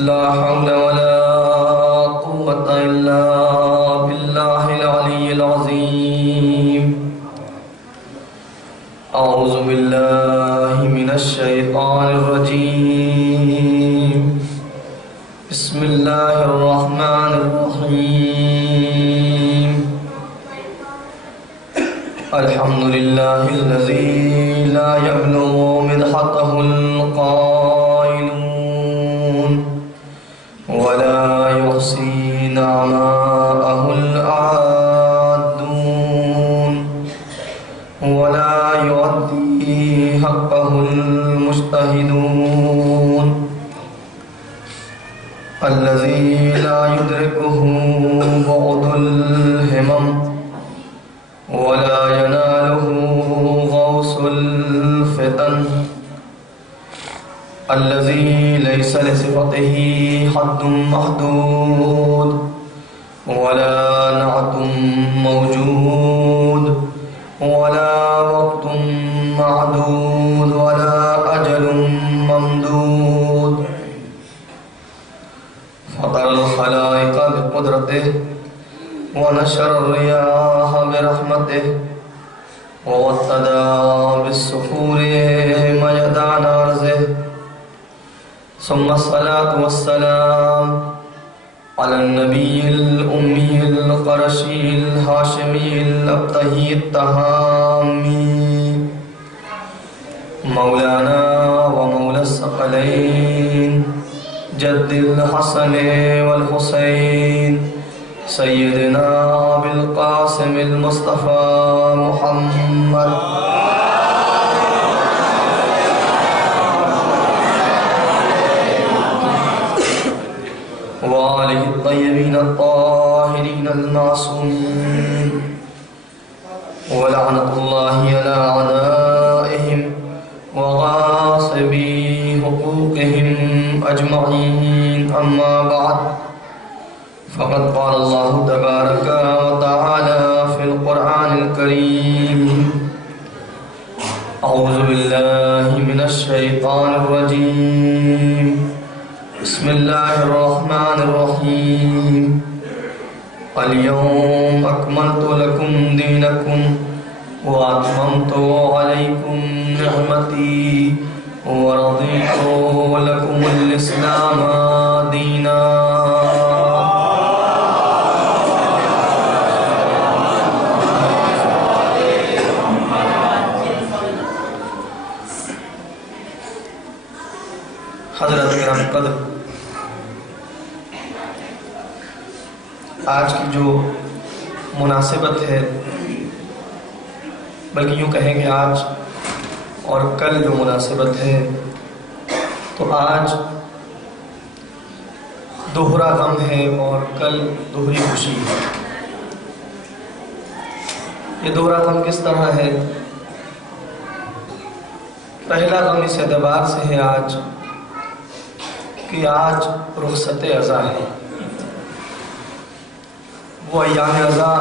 لا حول ولا قوة إلا بالله العلي العظيم. أعوذ بالله من الشيطان الرجيم. بسم الله الرحمن الرحيم. الحمد لله الذي لا يبلغ مدحته القائلون ولا يحصي نعماءه العادون ولا يؤدي حقه المجتهدون. الذي لا يدركه بعد الهمم ولا يناله غوص الفتن. الذي ليس لصفته حد محدود ولا نعت موجود ولا وقت معدود ولا أجل ممدود. فطر الخلائق بقدرته ونشر الرياح برحمته ووطد بالسحور ميدان أرضه. ثم الصلاة والسلام على النبي الأمي القرشي الهاشمي الأبتهي التهامي مولانا ومولى الثقلين جد الحسن والحسين سيدنا أبي القاسم المصطفى محمد وآله الطيبين الطاهرين المعصومين ولعنة الله على أعدائهم وغاصبي حقوقهم أجمعين. أما بعد، فقد قال الله تبارك وتعالى في القرآن الكريم: أعوذ بالله من الشيطان الرجيم. بسم الله الرحمن الرحيم. اليوم أكملت لكم دينكم وأتممت عليكم نعمتي ورضيت لكم الإسلام دينا. حضرت کرام قدر، آج کی جو مناسبت ہے، بلکہ یوں کہیں کہ آج اور کل جو مناسبت ہے، تو آج دوہرا غم ہے اور کل دوہری خوشی ہے. یہ دوہرا غم کس طرح ہے؟ پہلا غم اس اعتبار سے ہے آج کہ آج رخصت عزا ہے. وہ ایام عزا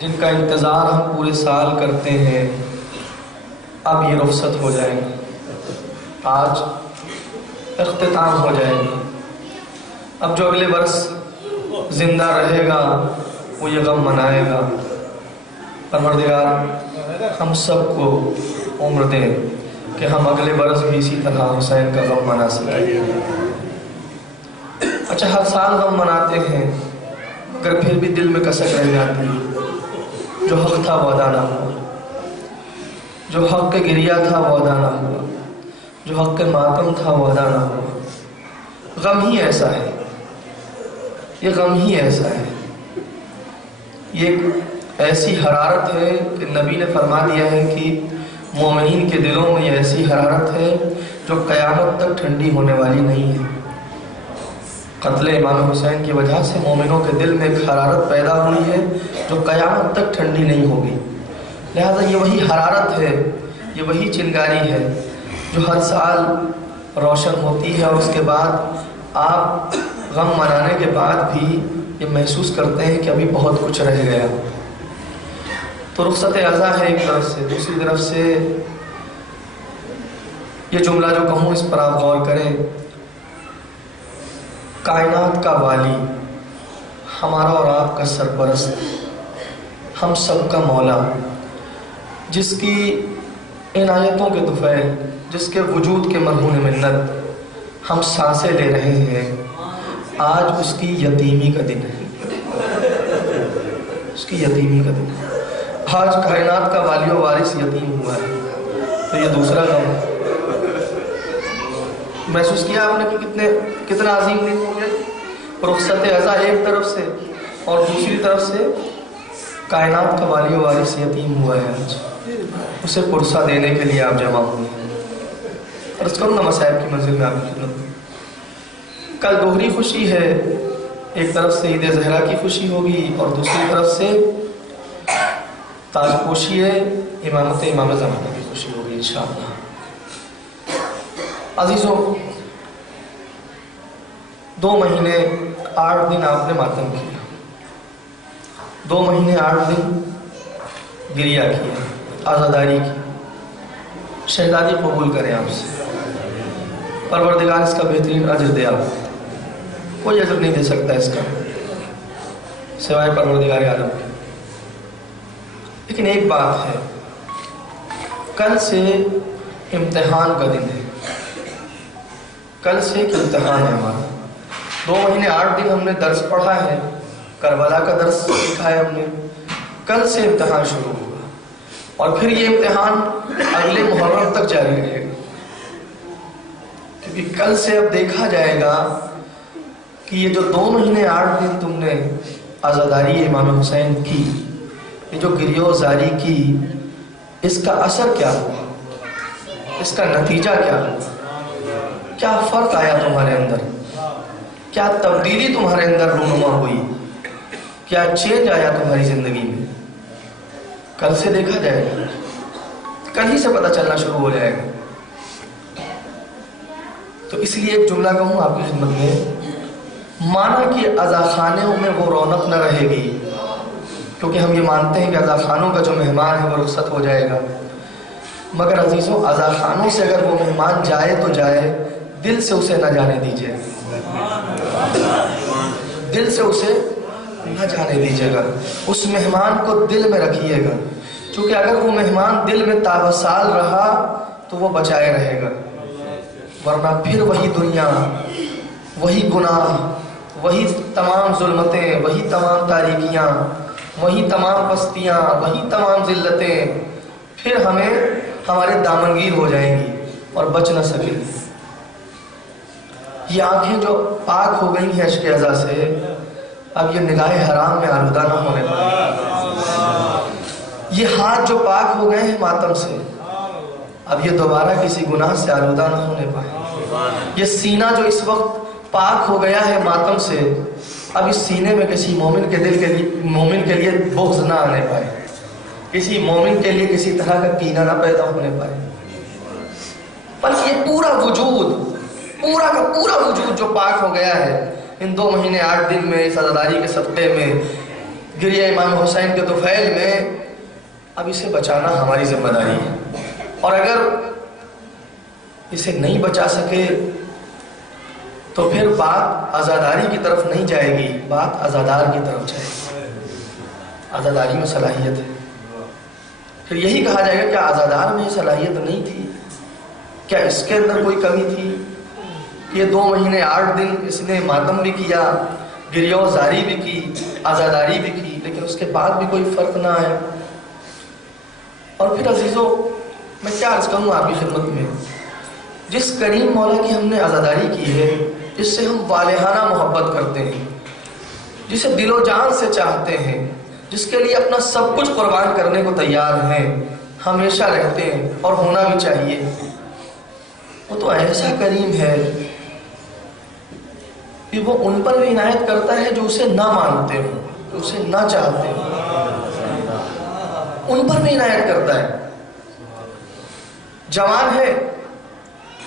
جن کا انتظار ہم پورے سال کرتے ہیں، اب یہ رخصت ہو جائیں گے. آج اختتام ہو جائے گی. اب جو اگلے برس زندہ رہے گا وہ یہ غم منائے گا. پروردگار ہم سب کو عمر دے کہ ہم اگلے برس بھی اسی طرح حسین کا غم منا سکیں. اچھا، ہر سال غم مناتے ہیں مگر پھر بھی دل میں کسک رہ جاتی ہے. جو حق تھا وہ ادا نہ ہوا، جو حق کے گریہ تھا وہ ادا نہ ہوا، جو حق کے ماتم تھا وہ ادا نہ ہوا. غم ہی ایسا ہے، یہ غم ہی ایسا ہے. یہ ایک ایسی حرارت ہے کہ نبی نے فرما دیا ہے کہ مومنین کے دلوں میں یہ ایسی حرارت ہے جو قیامت تک ٹھنڈی ہونے والی نہیں ہے. قتل امام حسین کی وجہ سے مومنوں کے دل میں ایک حرارت پیدا ہوئی ہے جو قیامت تک ٹھنڈی نہیں ہوگی. لہذا یہ وہی حرارت ہے، یہ وہی چنگاری ہے جو ہر سال روشن ہوتی ہے، اور اس کے بعد آپ غم منانے کے بعد بھی یہ محسوس کرتے ہیں کہ ابھی بہت کچھ رہ گیا. تو رخصت عزا ہے ایک طرف سے. دوسری طرف سے یہ جملہ جو کہوں اس پر آپ غور کریں کائنات کا والی، ہمارا اور آپ کا سرپرست، ہم سب کا مولا، جس کی عنایتوں کے طفیل، جس کے وجود کے مرہون منت ہم سانسیں لے رہے ہیں، آج اس کی یتیمی کا دن ہے۔ اس کی یتیمی کا دن ہے۔ آج کائنات کا والی و وارث یتیم ہوا ہے، تو یہ دوسرا غم ہے۔ محسوس کیا آپ نے کہ کتنا عظیم دن ہو گیا؟ رخصت ازا ایک طرف سے اور دوسری طرف سے کائنات کا والی و وارث یتیم ہوا ہے۔ آج اسے پرسہ دینے کے لیے آپ جمع ہوئے ہیں۔ عرض کروں نا مصائب کی منزل میں آپ کی خدمت میں، کل دوہری خوشی ہے۔ ایک طرف سے عید زہرا کی خوشی ہوگی اور دوسری طرف سے تاج پوشی ہے امامت امام زمانہ کی خوشی ہوگی انشاءاللہ۔ عزیزوں، 2 مہینے 8 دن آپ نے ماتم کیا، 2 مہینے 8 دن گریہ کیا، عزاداری کی۔ شہزادی قبول کریں آپ سے، پروردگار اس کا بہترین اجر دے۔ آپ کوئی اجر نہیں دے سکتا اس کا سوائے پروردگار عالم کے۔ لیکن ایک بات ہے، کل سے امتحان کا دن ہے۔ کل سے ایک امتحان ہے ہمارا۔ 2 مہینے 8 دن ہم نے درس پڑھا ہے، کربلا کا درس سیکھا ہے ہم نے۔ کل سے امتحان شروع ہوگا اور پھر یہ امتحان اگلے محرم تک جاری رہے گا، کیونکہ کل سے اب دیکھا جائے گا کہ یہ جو 2 مہینے 8 دن تم نے عزاداری امام حسین کی، یہ جو گریہ و زاری کی، اس کا اثر کیا ہوا، اس کا نتیجہ کیا ہوا، کیا فرق آیا تمہارے اندر، کیا تبدیلی تمہارے اندر رونما ہوئی، کیا چینج آیا تمہاری زندگی میں۔ کل سے دیکھا جائے گا، کل ہی سے پتہ چلنا شروع ہو جائے گا۔ تو اس لیے ایک جملہ کہوں آپ کی خدمت میں، مانا کہ عزاخانوں میں وہ رونق نہ رہے گی، کیونکہ ہم یہ مانتے ہیں کہ عزاخانوں کا جو مہمان ہے وہ رخصت ہو جائے گا، مگر عزیزوں عزاخانوں سے اگر وہ مہمان جائے تو جائے، دل سے اسے نہ جانے دیجیے، دل سے اسے نہ جانے دیجیے گا، اس مہمان کو دل میں رکھیے گا، کیونکہ اگر وہ مہمان دل میں تابسال رہا تو وہ بچائے رہے گا، ورنہ پھر وہی دنیا، وہی گناہ، وہی تمام ظلمتیں، وہی تمام تاریکیاں، وہی تمام پستیاں، وہی تمام ذلتیں پھر ہمیں ہمارے دامنگیر ہو جائیں گی اور بچ نہ سکیں گی۔ یہ آنکھیں جو پاک ہو گئی ہیں اشک ازا سے، اب یہ نگاہ حرام میں آلودہ نہ ہونے پائے۔ یہ ہاتھ جو پاک ہو گئے ہیں ماتم سے، اب یہ دوبارہ کسی گناہ سے آلودہ نہ ہونے پائے۔ یہ سینہ جو اس وقت پاک ہو گیا ہے ماتم سے، اب اس سینے میں کسی مومن کے لیے بغض نہ آنے پائے، کسی مومن کے لیے کسی طرح کا کینہ نہ پیدا ہونے پائے، بلکہ یہ پورا وجود، پورا کا پورا وجود جو پاک ہو گیا ہے ان 2 مہینے 8 دن میں، اس عزاداری کے صدقے میں، گریہ امام حسین کے طفیل میں، اب اسے بچانا ہماری ذمہ داری ہے۔ اور اگر اسے نہیں بچا سکے تو پھر بات عزاداری کی طرف نہیں جائے گی، بات عزادار کی طرف جائے گی۔ عزاداری میں صلاحیت ہے، پھر یہی کہا جائے گا کہ عزادار میں صلاحیت نہیں تھی، کیا اس کے اندر کوئی کمی تھی؟ یہ 2 مہینے 8 دن اس نے ماتم بھی کیا، گریہ و زاری بھی کی، عزاداری بھی کی، لیکن اس کے بعد بھی کوئی فرق نہ آیا۔ اور پھر عزیزوں، میں کیا عرض کروں آپ کی خدمت میں، جس کریم مولا کی ہم نے عزاداری کی ہے، جس سے ہم والہانہ محبت کرتے ہیں، جسے دل و جان سے چاہتے ہیں، جس کے لیے اپنا سب کچھ قربان کرنے کو تیار ہیں، ہمیشہ رہتے ہیں اور ہونا بھی چاہیے، وہ تو ایسا کریم ہے کہ وہ ان پر بھی عنایت کرتا ہے جو اسے نہ مانتے ہوں، جو اسے نہ چاہتے ہوں، ان پر بھی عنایت کرتا ہے۔ جوان ہے،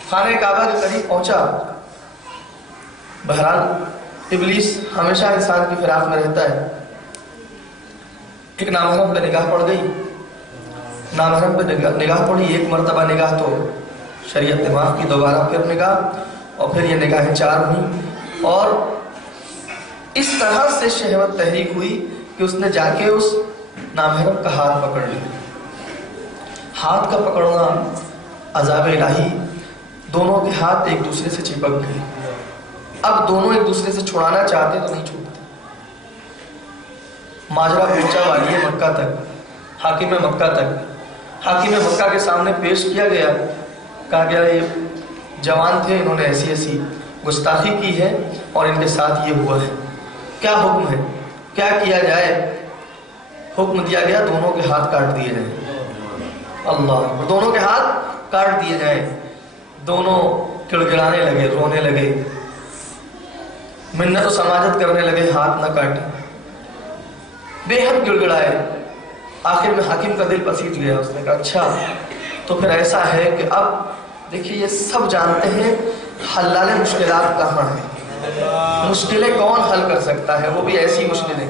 خانہ کعبہ کے قریب پہنچا، بہرحال ابلیس ہمیشہ انسان کی فراق میں رہتا ہے، ایک نامحرم پہ نگاہ پڑ گئی، نامحرم پہ نگاہ پڑی، ایک مرتبہ نگاہ تو شریعت نے معاف کی، دوبارہ پھر نگاہ، اور پھر یہ نگاہیں 4 ہوئیں، اور اس طرح سے شہوت تحریک ہوئی کہ اس نے جا کے اس نامحرم کا ہاتھ پکڑ لیا. ہاتھ کا پکڑنا عذاب الہی. دونوں کے ہاتھ ایک دوسرے سے چپک گئے. اب دونوں ایک دوسرے سے چھڑانا چاہتے تو نہیں چھوڑتے. ماجرا پہنچا والی مکہ تک, حاکم مکہ تک. حاکم مکہ کے سامنے پیش کیا گیا. کہا گیا یہ جوان تھے, انہوں نے ایسی ایسی گستاخی کی ہے اور ان کے ساتھ یہ ہوا ہے, کیا حکم ہے, کیا کیا جائے؟ حکم دیا گیا دونوں کے ہاتھ کاٹ دیے جائیں. اللہ, دونوں کے ہاتھ کاٹ دیے جائیں. دونوں گڑگڑانے لگے, رونے لگے, منت و سماجت کرنے لگے, ہاتھ نہ کاٹے, بے حد گڑگڑائے. آخر میں حاکم کا دل پسیج گیا. اس نے کہا اچھا تو پھر ایسا ہے کہ اب دیکھیے یہ سب جانتے ہیں حلال مشکلات کہاں ہیں, مشکلیں کون حل کر سکتا ہے, وہ بھی ایسی مشکلیں.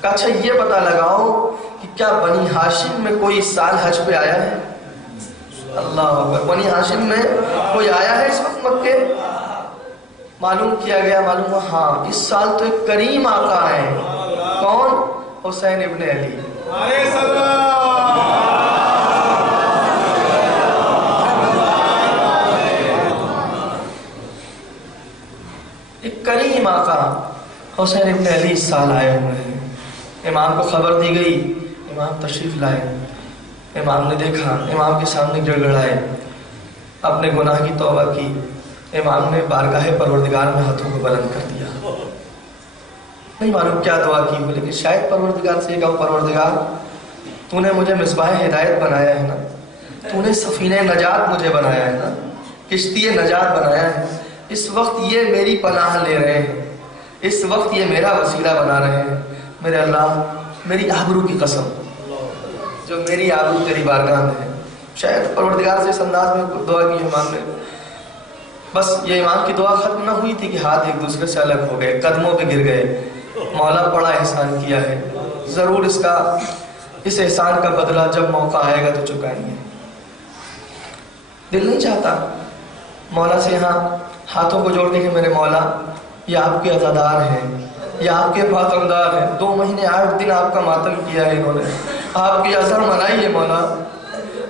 کہا اچھا یہ پتہ لگاؤ کہ کیا بنی ہاشم میں کوئی اس سال حج پہ آیا ہے؟ اللہ اکبر, بنی ہاشم میں کوئی آیا ہے اس وقت مکے؟ معلوم کیا گیا, معلوم ہوا ہاں اس سال تو ایک کریم آقا ہے. کون؟ حسین ابن علی. ایک کریم آقا حسین ابن علی اس سال آئے ہوئے ہیں. امام کو خبر دی گئی, امام تشریف لائے. امام نے دیکھا, امام کے سامنے گڑگڑائے, اپنے گناہ کی توبہ کی. امام نے بارگاہ پروردگار میں ہاتھوں کو بلند کر دیا. نہیں معلوم کیا دعا کی, بولے کہ شاید پروردگار سے کہو پروردگار تو نے مجھے مصباح ہدایت بنایا ہے نا, تو نے سفینہ نجات مجھے بنایا ہے نا, کشتی نجات بنایا ہے. اس وقت یہ میری پناہ لے رہے ہیں, اس وقت یہ میرا وسیلہ بنا رہے ہیں. میرے اللہ, میری آبرو کی قسم, جو میری آبرو تیری بارگاہ میں ہے. شاید پروردگار سے اس انداز میں دعا کی امام نے. بس یہ امام کی دعا ختم نہ ہوئی تھی کہ ہاتھ ایک دوسرے سے الگ ہو گئے, قدموں پہ گر گئے. مولا بڑا احسان کیا ہے, ضرور اس احسان کا بدلہ جب موقع آئے گا تو چکائیں گے. دل نہیں چاہتا مولا سے یہاں ہاتھوں کو جوڑ کے کہ میرے مولا یہ آپ کے عزادار ہیں, یہ آپ کے ماتمدار ہیں, 2 مہینے 8 دن آپ کا ماتم کیا ہے انہوں نے, آپ کی اثر منائی ہے مولا.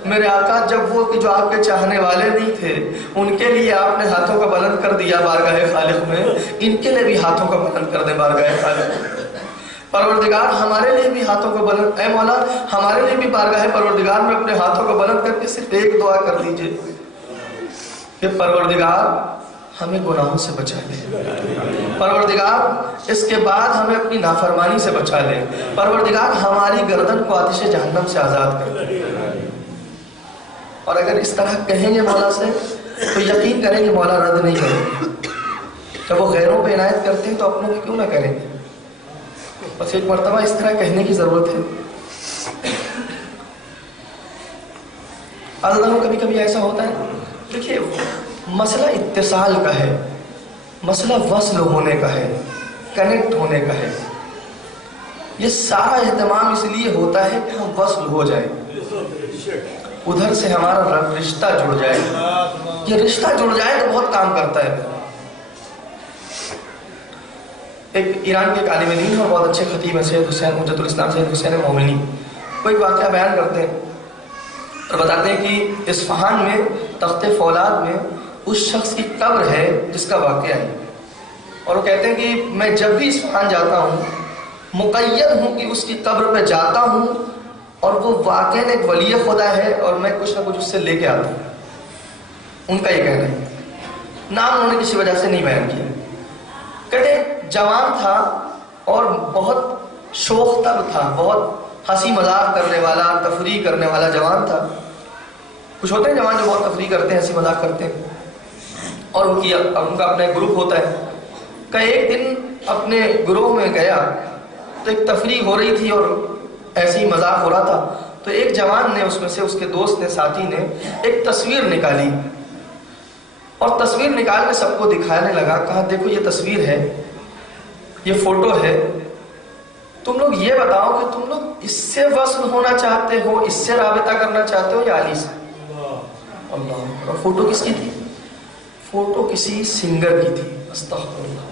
میرے آقا جب وہ کہ جو آپ کے چاہنے والے نہیں تھے ان کے لیے آپ نے ہاتھوں کا بلند کر دیا بارگاہ خالق میں, ان کے لیے بھی ہاتھوں کا بلند کر دے بارگاہ خالق. پروردگار ہمارے لیے بھی ہاتھوں کو بلند, اے مولا ہمارے لیے بھی بارگاہ پروردگار میں اپنے ہاتھوں کو بلند کر کے صرف ایک دعا کر دیجئے کہ پروردگار ہمیں گناہوں سے بچا لے, پروردگار اس کے بعد ہمیں اپنی نافرمانی سے بچا لے, پروردگار ہماری گردن کو آتش جہنم سے آزاد کر دے. اور اگر اس طرح کہیں گے مولا سے تو یقین کریں کہ مولا رد نہیں کریں گے. جب وہ غیروں پہ عنایت کرتے ہیں تو اپنوں کی کیوں نہ کریں گے. بس ایک مرتبہ اس طرح کہنے کی ضرورت ہے. اللہ کبھی کبھی ایسا ہوتا ہے, دیکھیے مسئلہ اتصال کا ہے, مسئلہ وصل ہونے کا ہے, کنیکٹ ہونے کا ہے. یہ سارا اہتمام اس لیے ہوتا ہے کہ ہم وصل ہو جائیں, ادھر سے ہمارا رشتہ جڑ جائے. یہ رشتہ جڑ جائے تو بہت کام کرتا ہے. ایک ایران کے عالم دین اور بہت اچھے خطیب ہیں سید حسین حجت الاسلام سید حسین مومنی, وہ ایک واقعہ بیان کرتے ہیں اور بتاتے ہیں کہ اصفہان میں تخت فولاد میں اس شخص کی قبر ہے جس کا واقعہ ہے. اور وہ کہتے ہیں کہ میں جب بھی اصفہان جاتا ہوں مقید ہوں کہ اس کی قبر پہ جاتا ہوں اور وہ واقعاً ایک ولی خدا ہے اور میں کچھ نہ کچھ اس سے لے کے آتا ہوں. ان کا یہ کہنا ہے, نام انہوں نے کسی وجہ سے نہیں بیان کیا. کہتے جوان تھا اور بہت شوخ طب تھا, بہت ہنسی مذاق کرنے والا, تفریح کرنے والا جوان تھا. کچھ ہوتے ہیں جوان جو بہت تفریح کرتے ہیں, ہنسی مذاق کرتے ہیں, اور ان کا اپنا گروپ ہوتا ہے. کہ ایک دن اپنے گروہ میں گیا تو ایک تفریح ہو رہی تھی اور ایسے ہی مذاق ہو رہا تھا, تو ایک جوان نے اس میں سے, اس کے دوست نے, ساتھی نے ایک تصویر نکالی اور تصویر نکال کے سب کو دکھانے لگا. کہا دیکھو یہ تصویر ہے, یہ فوٹو ہے, تم لوگ یہ بتاؤ کہ تم لوگ اس سے وصل ہونا چاہتے ہو, اس سے رابطہ کرنا چاہتے ہو یا علی سے. اللہ. اور فوٹو کس کی تھی؟ فوٹو کسی سنگر کی تھی. استغفر اللہ.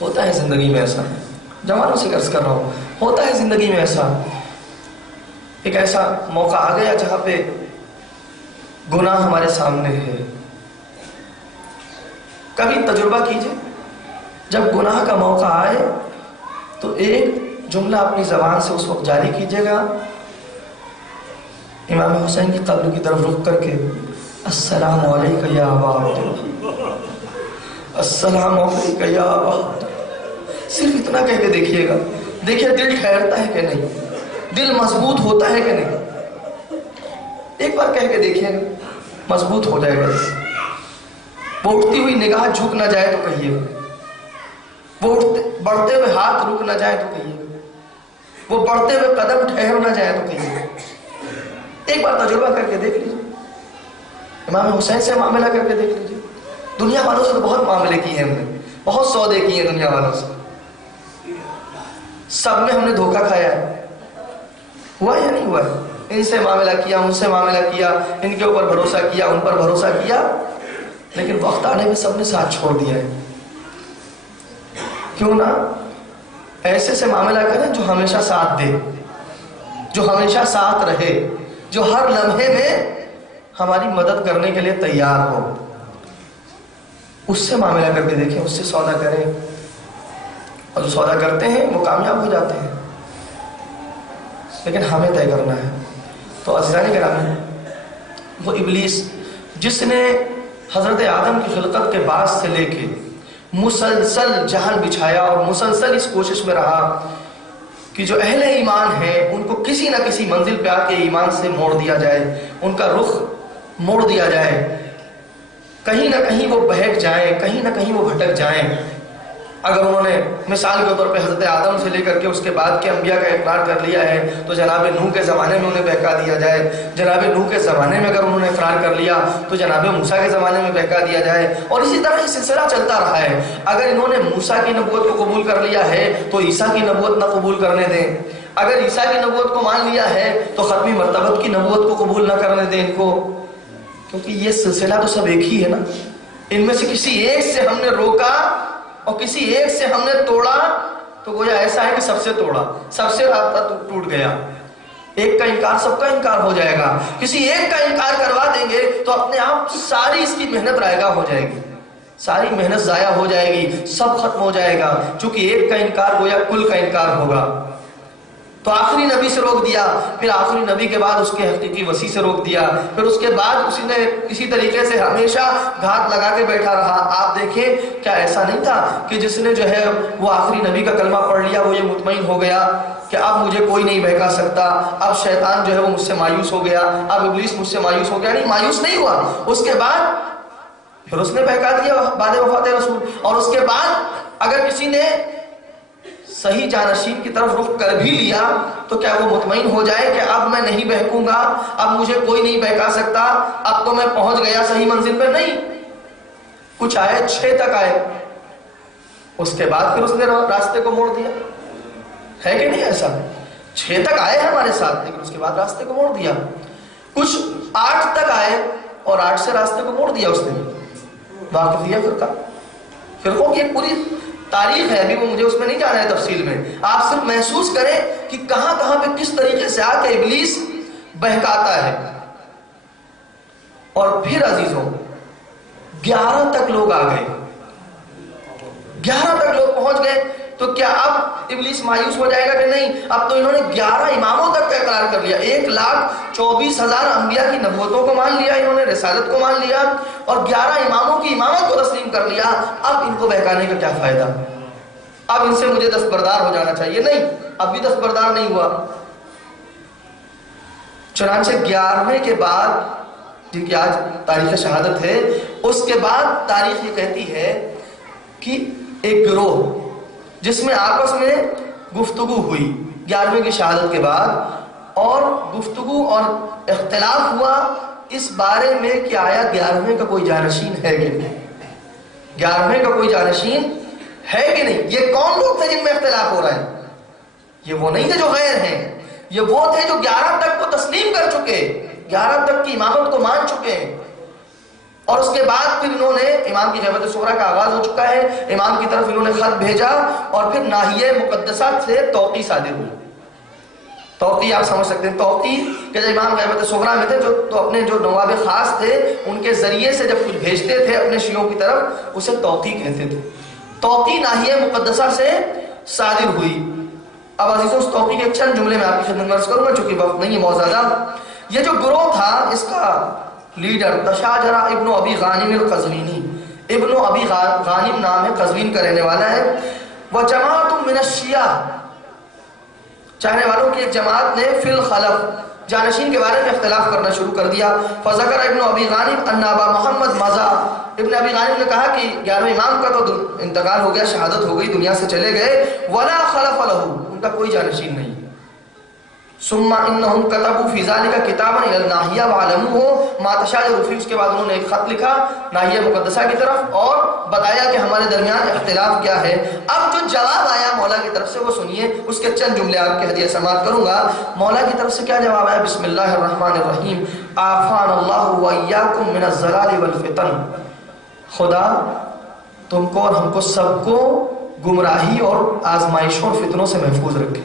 ہوتا ہے زندگی میں ایسا، جوانوں سے عرض کر رہا ہوں، ہوتا ہے زندگی میں ایسا، ایک ایسا موقع آ گیا جہاں پہ گناہ ہمارے سامنے ہے۔ کبھی تجربہ کیجئے، جب گناہ کا موقع آئے تو ایک جملہ اپنی زبان سے اس وقت جاری کیجئے گا، امام حسین کی قبر کی طرف رخ کر کے، السلام علیکم یا ابا عبداللہ، السلام علیکم یا ابا عبداللہ، صرف اتنا کہہ کے دیکھیے گا، دیکھیے دل ٹھہرتا ہے کہ نہیں، دل مضبوط ہوتا ہے کہ نہیں، ایک بار کہہ کے دیکھیے گا، مضبوط ہو جائے گا۔ وہ اٹھتی ہوئی نگاہ جھک نہ جائے تو کہیے، وہ بڑھتے ہوئے ہاتھ رک نہ جائے تو کہیے، وہ بڑھتے ہوئے قدم ٹھہر نہ جائے تو کہیے۔ ایک بار تجربہ کر کے دیکھ لیجیے، امام حسین سے معاملہ کر کے دیکھ لیجیے۔ دنیا والوں سے تو بہت معاملے کیے ہیں ہم نے، بہت سودے کیے ہیں دنیا والوں سے، سب میں ہم نے دھوکہ کھایا ہے، ہوا یا نہیں ہوا ہے؟ ان سے معاملہ کیا، ان سے معاملہ کیا، ان کے اوپر بھروسہ کیا، ان پر بھروسہ کیا، لیکن وقت آنے میں سب نے ساتھ چھوڑ دیا ہے۔ کیوں نہ ایسے سے معاملہ کریں جو ہمیشہ ساتھ دے، جو ہمیشہ ساتھ رہے، جو ہر لمحے میں ہماری مدد کرنے کے لیے تیار ہو، اس سے معاملہ کر کے دیکھیں، اس سے سودا کریں، اور جو سودا کرتے ہیں وہ کامیاب ہو جاتے ہیں، لیکن ہمیں طے کرنا ہے۔ تو عزیزان گرامی، وہ ابلیس جس نے حضرت آدم کی خلقت کے بعد سے لے کے مسلسل جہل بچھایا اور مسلسل اس کوشش میں رہا کہ جو اہل ایمان ہیں ان کو کسی نہ کسی منزل پہ آ کے ایمان سے موڑ دیا جائے، ان کا رخ موڑ دیا جائے، کہیں نہ کہیں وہ بہک جائیں، کہیں نہ کہیں وہ بھٹک جائیں۔ اگر انہوں نے مثال کے طور پہ حضرت آدم سے لے کر کے اس کے بعد کے انبیاء کا اقرار کر لیا ہے تو جناب نوح کے زمانے میں انہیں بہکا دیا جائے، جناب نوح کے زمانے میں اگر انہوں نے اقرار کر لیا تو جناب موسیٰ کے زمانے میں بہکا دیا جائے، اور اسی طرح یہ سلسلہ چلتا رہا ہے۔ اگر انہوں نے موسیٰ کی نبوت کو قبول کر لیا ہے تو عیسیٰ کی نبوت نہ قبول کرنے دیں، اگر عیسیٰ کی نبوت کو مان لیا ہے تو ختمی مرتبت کی نبوت کو قبول نہ کرنے دیں ان کو، کیونکہ یہ سلسلہ تو سب ایک ہی ہے نا۔ ان میں سے کسی ایک سے ہم نے روکا اور کسی ایک سے ہم نے توڑا تو گویا ایسا ہے کہ سب سے توڑا، سب سے رابطہ ٹوٹ گیا۔ ایک کا انکار سب کا انکار ہو جائے گا، کسی ایک کا انکار کروا دیں گے تو اپنے آپ ساری اس کی محنت رائگاں ہو جائے گی، ساری محنت ضائع ہو جائے گی، سب ختم ہو جائے گا، چونکہ ایک کا انکار گویا کل کا انکار ہوگا۔ تو آخری نبی سے روک دیا، پھر آخری نبی کے بعد اس کے حقیقی وسیع سے روک دیا، پھر اس کے بعد اسی نے اسی طریقے سے ہمیشہ گھات لگا کے بیٹھا رہا۔ آپ دیکھیں کیا ایسا نہیں تھا کہ جس نے جو ہے وہ آخری نبی کا کلمہ پڑھ لیا وہ یہ مطمئن ہو گیا کہ اب مجھے کوئی نہیں بہکا سکتا، اب شیطان جو ہے وہ مجھ سے مایوس ہو گیا، اب ابلیس مجھ سے مایوس ہو گیا؟ نہیں، مایوس نہیں ہوا۔ اس کے بعد پھر اس نے بہکا دیا بعد وفات رسول، اور اس کے بعد اگر کسی نے صحیح جانشین کی طرف رخ کر بھی لیا تو کیا وہ مطمئن ہو جائے کہ اب میں نہیں بہکوں گا، اب مجھے کوئی نہیں بہکا سکتا، اب تو میں پہنچ گیا صحیح منزل پہ؟ نہیں، کچھ آئے 6 تک آئے، اس کے بعد پھر اس نے راستے کو موڑ دیا، ہے کہ نہیں ایسا؟ 6 تک آئے ہمارے ساتھ لیکن اس کے بعد راستے کو موڑ دیا۔ کچھ 8 تک آئے اور 8 سے راستے کو موڑ دیا اس نے، واقفیہ فرقوں کی ایک پوری تاریخ ہے، ابھی وہ مجھے اس میں نہیں جانا ہے تفصیل میں، آپ صرف محسوس کریں کہ کہاں کہاں پہ کس طریقے سے آ کے ابلیس بہکاتا ہے۔ اور پھر عزیزوں 11 تک لوگ آ گئے، 11 تک لوگ پہنچ گئے تو کیا اب ابلیس مایوس ہو جائے گا کہ نہیں؟ اب تو انہوں نے 11 اماموں تک کا اقرار کر لیا، 1,24,000 انبیاء کی نبوتوں کو مان لیا، انہوں نے رسالت کو مان لیا اور 11 اماموں کی امامت کو تسلیم کر لیا۔ اب ان کو بہکانے کا کیا فائدہ؟ اب ان سے مجھے دستبردار ہو جانا چاہیے؟ نہیں، اب بھی دستبردار نہیں ہوا۔ چنانچہ 11ویں کے بعد، جن کی آج تاریخ شہادت ہے، اس کے بعد تاریخ یہ کہتی ہے کہ ایک گروہ جس میں آپس میں گفتگو ہوئی 11ویں کی شہادت کے بعد، اور گفتگو اور اختلاف ہوا اس بارے میں کہ آیا 11ویں کا کوئی جانشین ہے کہ نہیں، 11ویں کا کوئی جانشین ہے کہ نہیں۔ یہ کون لوگ تھے جن میں اختلاف ہو رہا ہے؟ یہ وہ نہیں تھے جو غیر ہیں، یہ وہ تھے جو 11 تک کو تسلیم کر چکے، 11 تک کی امامت کو مان چکے ہیں۔ اور اس کے بعد پھر انہوں نے امام کی غیبت صغریٰ کا آغاز ہو چکا ہے، امام کی طرف انہوں نے خط بھیجا اور پھر ناحیہ مقدسہ سے توقیع صادر ہوئی۔ توقیع آپ سمجھ سکتے ہیں، توقیع کہ جب امام غیبت صغریٰ میں تھے تو اپنے جو نواب خاص تھے ان کے ذریعے سے جب کچھ بھیجتے تھے اپنے شیعوں کی طرف اسے توقیع کہتے تھے۔ توقیع ناحیہ مقدسہ سے صادر ہوئی۔ اب عزیزوں اس توقیع کے چند جملے میں آپ کی خدمت میں عرض کروں گا چونکہ وقت نہیں ہے بہت زیادہ۔ یہ جو گروہ تھا اس کا لیڈر تشاجرہ ابن ابی غانم القزوینی، ابن ابی غانم نام ہے، قزوین کا رہنے والا ہے۔ وجماعت من الشیعہ، چاہنے والوں کی ایک جماعت نے فی الخلف، جانشین کے بارے میں اختلاف کرنا شروع کر دیا۔ فذکر ابن ابی غانم ان ابا محمد مضى، ابن ابی غانم نے کہا کہ 11ویں امام کا تو انتقال ہو گیا، شہادت ہو گئی، دنیا سے چلے گئے، ولا خلف له، ان کا کوئی جانشین نہیں۔ ثم انہم کتبوا فی ذلک کتابا الی الناحیہ وعلموه ما تشاجر فیہ، اس کے بعد انہوں نے ایک خط لکھا ناحیہ مقدسہ کی طرف اور بتایا کہ ہمارے درمیان اختلاف کیا ہے۔ اب جو جواب آیا مولا کی طرف سے وہ سنیے، اس کے چند جملے آپ کے ہدیہ سماعت کروں گا۔ مولا کی طرف سے کیا جواب آیا؟ بسم اللہ الرحمن الرحیم، عافانا اللہ وإیاکم من الضلال والفتن، خدا تم کو اور ہم کو سب کو گمراہی اور آزمائشوں اور فتنوں سے محفوظ رکھے۔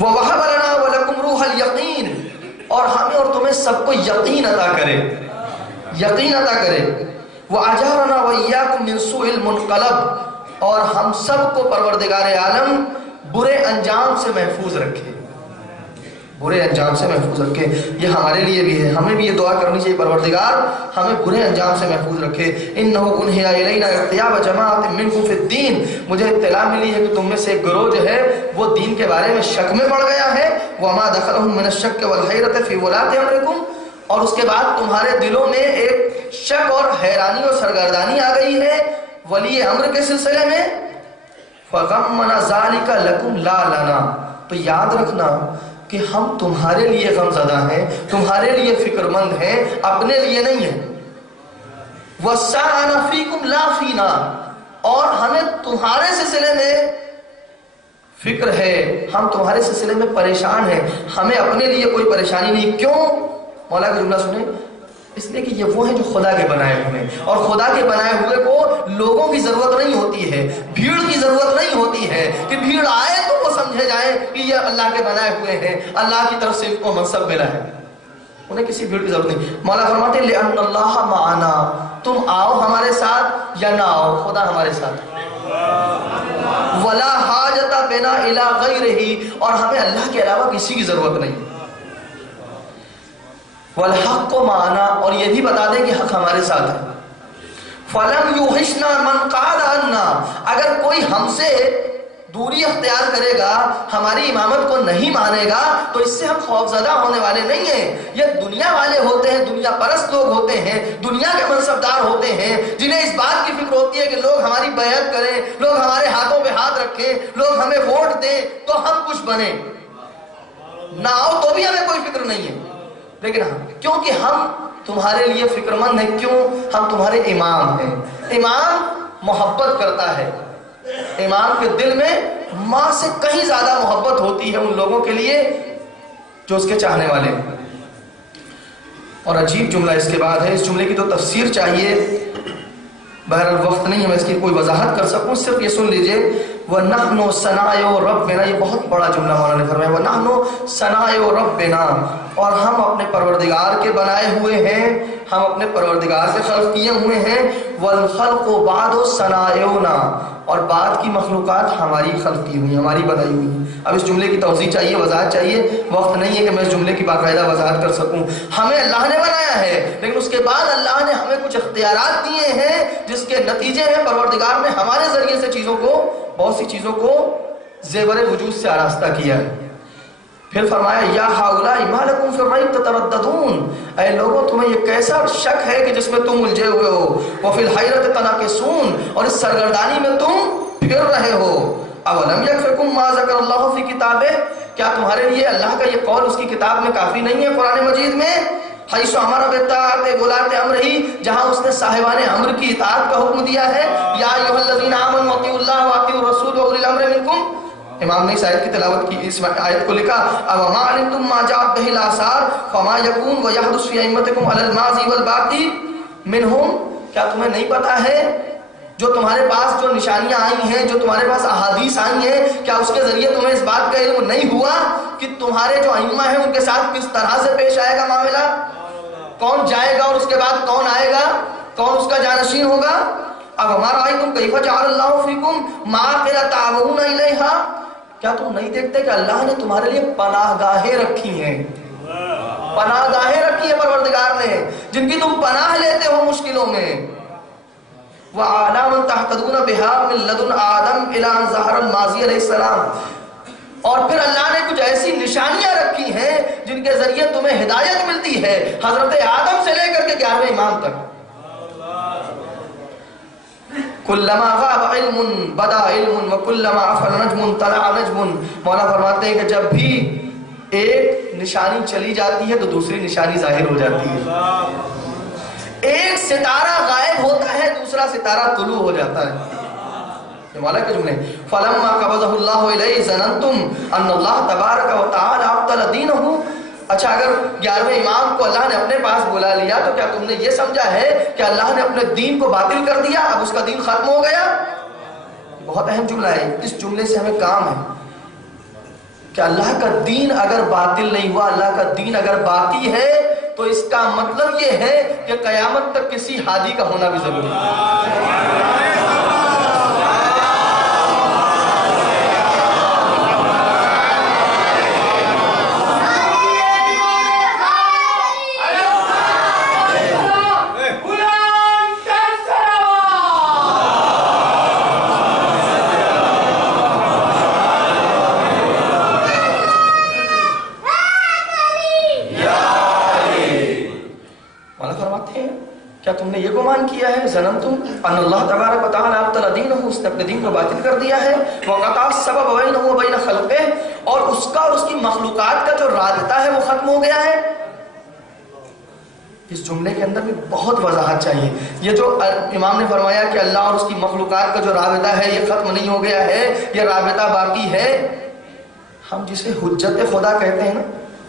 وَوَهَبَ لَنَا وَلَكُمْ رُوحَ الْيَقِينِ، اور ہمیں اور تمہیں سب کو یقین عطا کرے، یقین عطا کرے۔ وَأَجَارَنَا وَإِيَّاكُمْ مِنْ سُوءِ الْمُنْقَلَبِ، اور ہم سب کو پروردگار عالم برے انجام سے محفوظ رکھے، برے انجام سے محفوظ رکھے۔ یہ ہمارے لیے بھی ہے، ہمیں بھی یہ دعا کرنی چاہیے پروردگار ہمیں برے انجام سے محفوظ رکھے۔ انہو انہی الینا ارتیاب جماعت منکم فی الدین، مجھے اطلاع ملی ہے کہ تم میں سے ایک گروہ جو ہے وہ دین کے بارے میں شک میں پڑ گیا ہے۔ وما دخلہم من الشک والحیرۃ فی ولاۃ امرکم، اور اس کے بعد تمہارے دلوں میں ایک شک اور حیرانی اور سرگردانی آ گئی ہے ولی امر کے سلسلے میں۔ فغمنا ذالک لکم لا لنا، تو یاد رکھنا کہ ہم تمہارے لیے غم زدہ ہیں، تمہارے لیے فکر مند ہیں، اپنے لیے نہیں ہیں۔ وَسَعَنَا فِيكُمْ لَا فِينَا، اور ہمیں تمہارے سلسلے میں فکر ہے، ہم تمہارے سلسلے میں پریشان ہیں، ہمیں اپنے لیے کوئی پریشانی نہیں۔ کیوں؟ مولا کا جملہ سنیں، اس لیے کہ یہ وہ ہیں جو خدا کے بنائے ہوئے ہیں، اور خدا کے بنائے ہوئے کو لوگوں کی ضرورت نہیں ہوتی ہے، بھیڑ کی ضرورت نہیں ہوتی ہے کہ بھیڑ آئے تو وہ سمجھے جائیں کہ یہ اللہ کے بنائے ہوئے ہیں، اللہ کی طرف سے ان کو منصب ملا ہے، انہیں کسی بھیڑ کی ضرورت نہیں۔ مولا فرماتے ہیں لِأَنَّ اللَّهَ مَعَنَا، تم آؤ ہمارے ساتھ یا نہ آؤ، خدا ہمارے ساتھ۔ وَلَا حَاجَةَ بِنَا إِلَىٰ غَيْرِهِ، اور ہمیں اللہ کے علاوہ کسی کی ضرورت نہیں۔ والحق کو مانا، اور یہ بھی بتا دیں کہ حق ہمارے ساتھ ہے۔ فلم یوحشنا من قعد عنا، اگر کوئی ہم سے دوری اختیار کرے گا، ہماری امامت کو نہیں مانے گا، تو اس سے ہم خوفزدہ ہونے والے نہیں ہیں۔ یہ دنیا والے ہوتے ہیں، دنیا پرست لوگ ہوتے ہیں، دنیا کے منصبدار ہوتے ہیں، جنہیں اس بات کی فکر ہوتی ہے کہ لوگ ہماری بیعت کریں، لوگ ہمارے ہاتھوں پہ ہاتھ رکھیں، لوگ ہمیں ووٹ دیں تو ہم کچھ بنیں، نہ آؤ تو بھی ہمیں کوئی فکر نہیں ہے۔ لیکن کیونکہ ہم تمہارے لیے فکر مند ہیں، کیوں؟ ہم تمہارے امام ہیں۔ امام محبت کرتا ہے، امام کے دل میں ماں سے کہیں زیادہ محبت ہوتی ہے ان لوگوں کے لیے جو اس کے چاہنے والے ہیں۔ اور عجیب جملہ اس کے بعد ہے، اس جملے کی تو تفسیر چاہیے، بہرحال وقت نہیں ہے میں اس کی کوئی وضاحت کر سکوں، صرف یہ سن لیجئے وَنَحْنُ صَنَائِعُ رَبِّنَا، یہ بہت بڑا جملہ مولانا نے فرمایا، وَنَحْنُ صَنَائِعُ رَبِّنَا، اور ہم اپنے پروردگار کے بنائے ہوئے ہیں، ہم اپنے پروردگار سے خلق کیے ہوئے ہیں۔ وَالْخَلْقُ بَعْدُ صَنَائِعُنَا، اور بعد کی مخلوقات ہماری خلق کی ہوئی، ہماری بنائی ہوئی۔ اب اس جملے کی توضیح چاہیے، وضاحت چاہیے، وقت نہیں ہے کہ میں اس جملے کی باقاعدہ وضاحت کر سکوں۔ ہمیں اللہ نے بنایا ہے، لیکن اس کے بعد اللہ نے ہمیں کچھ اختیارات دیے ہیں جس کے نتیجے میں پروردگار نے ہمارے ذریعے سے چیزوں کو، بہت سی چیزوں کو زیور وجود سے آراستہ کیا ہے۔ پھر فرمایا یا ہؤلاء ما لکم فی الریب تترددون، اے لوگوں تمہیں یہ کیسا شک ہے کہ جس میں تم الجھے ہوئے ہو، وفی الحیرۃ تناکسون، اور اس سرگردانی میں تم پھر رہے ہو۔ اولم یکفکم ما ذکر اللہ فی کتابہ، کیا تمہارے لیے اللہ کا یہ قول اس کی کتاب میں کافی نہیں ہے قرآن مجید میں؟ حیث امر بالطاعۃ ولاۃ امرہ، جہاں اس نے صاحبان امر کی اطاعت کا حکم دیا ہے۔ یا ایھا الذین آمنوا اطیعوا اللہ واطیعوا الرسول واولی الامر منکم، امام نے اس آیت کی تلاوت کی، اس آیت کو لکھا اب ما علمتم ما جاءت به الاثار فما یکون ویحدث فی ائمتکم علی الماضی والباقی منہم، کیا تمہیں نہیں پتا ہے جو تمہارے پاس جو نشانیاں آئی ہیں، جو تمہارے پاس احادیث آئی ہیں، کیا اس کے ذریعے تمہیں اس بات کا علم نہیں ہوا کہ تمہارے جو ائمہ ہیں ان کے ساتھ کس طرح سے پیش آئے گا معاملہ؟ کون جائے گا اور اس کے بعد کون آئے گا، کون اس کا جانشین ہوگا؟ اب ہمارا آئی تم کیف جعل اللہ فیکم مآخذ تعوون الیہا، کیا تم نہیں دیکھتے کہ اللہ نے تمہارے لیے پناہ گاہیں رکھی ہیں، پناہ گاہیں رکھی ہیں پروردگار نے، جن کی تم پناہ لیتے ہو مشکلوں میں۔ وَأَعْلَامًا تَحْتَدُونَ بِهَا مِن لَدُنْ آدَمْ إِلَىٰ أَنْ ظَهَرَ الْمَاضِيَ علیہ السلام، اور پھر اللہ نے کچھ ایسی نشانیاں رکھی ہیں جن کے ذریعے تمہیں ہدایت ملتی ہے حضرت آدم سے لے کر کے 11ویں امام تک۔ کلما غاب علم بدا علم وکلما افل نجم طلع نجم، مولا فرماتے ہیں کہ جب بھی ایک نشانی چلی جاتی ہے تو دوسری نشانی ظاہر ہو جاتی ہے، ایک ستارہ غائب ہوتا ہے دوسرا ستارہ طلوع ہو جاتا ہے۔ یہ مولا کے جملے، فلما قبضہ اللہ الیہ ظننتم ان اللہ تبارک و تعالی ابطل دینہ، اچھا اگر 11ویں امام کو اللہ نے اپنے پاس بلا لیا تو کیا تم نے یہ سمجھا ہے کہ اللہ نے اپنے دین کو باطل کر دیا، اب اس کا دین ختم ہو گیا؟ بہت اہم جملہ ہے، اس جملے سے ہمیں کام ہے کہ اللہ کا دین اگر باطل نہیں ہوا، اللہ کا دین اگر باقی ہے تو اس کا مطلب یہ ہے کہ قیامت تک کسی ہادی کا ہونا بھی ضروری ہے۔ کیا تم نے یہ گمان کیا ہے ظننتم ان اللہ تبارک و تعالی ابطل دینہ، اس نے اپنے دین کو باطل کر دیا ہے، وقطع السبب بینہ و بین خلقہ، اور اس کا اور اس کی مخلوقات کا جو رابطہ ہے وہ ختم ہو گیا ہے۔ اس جملے کے اندر بھی بہت وضاحت چاہیے۔ یہ جو امام نے فرمایا کہ اللہ اور اس کی مخلوقات کا جو رابطہ ہے یہ ختم نہیں ہو گیا ہے، یہ رابطہ باقی ہے، ہم جسے حجت خدا کہتے ہیں نا،